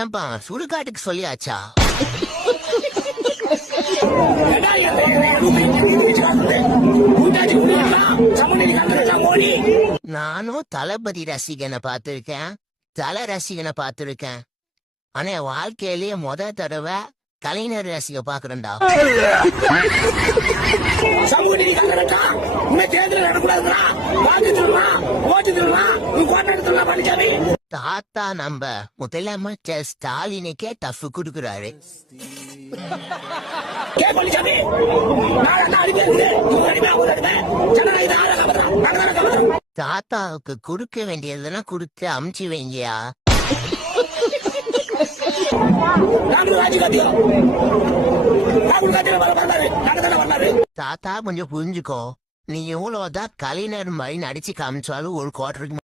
ஏன்பா சுடுகாட்டுக்கு சொல்லியாச்சா? நானும் தளபதி ரசிகனை பார்த்திருக்கேன், தல ரசிகனை பார்த்திருக்கேன். ஆனா வாழ்க்கையிலேயே தடவை கலைஞர் ரசிக பாக்குறேன்டா. தாத்தா நம்ம முதலமைச்சர் ஸ்டாலினுக்கே டஃப் கொடுக்குறாரு. தாத்தாவுக்கு கொடுக்க வேண்டியதெல்லாம் கொடுத்து அமுச்சு வைங்கயா. தாத்தா கொஞ்சம் புரிஞ்சுக்கோ, நீ எவ்வளவுதான் கலைஞர் மாதிரி நடிச்சு காமிச்சாலும் ஒரு குவார்டருக்கு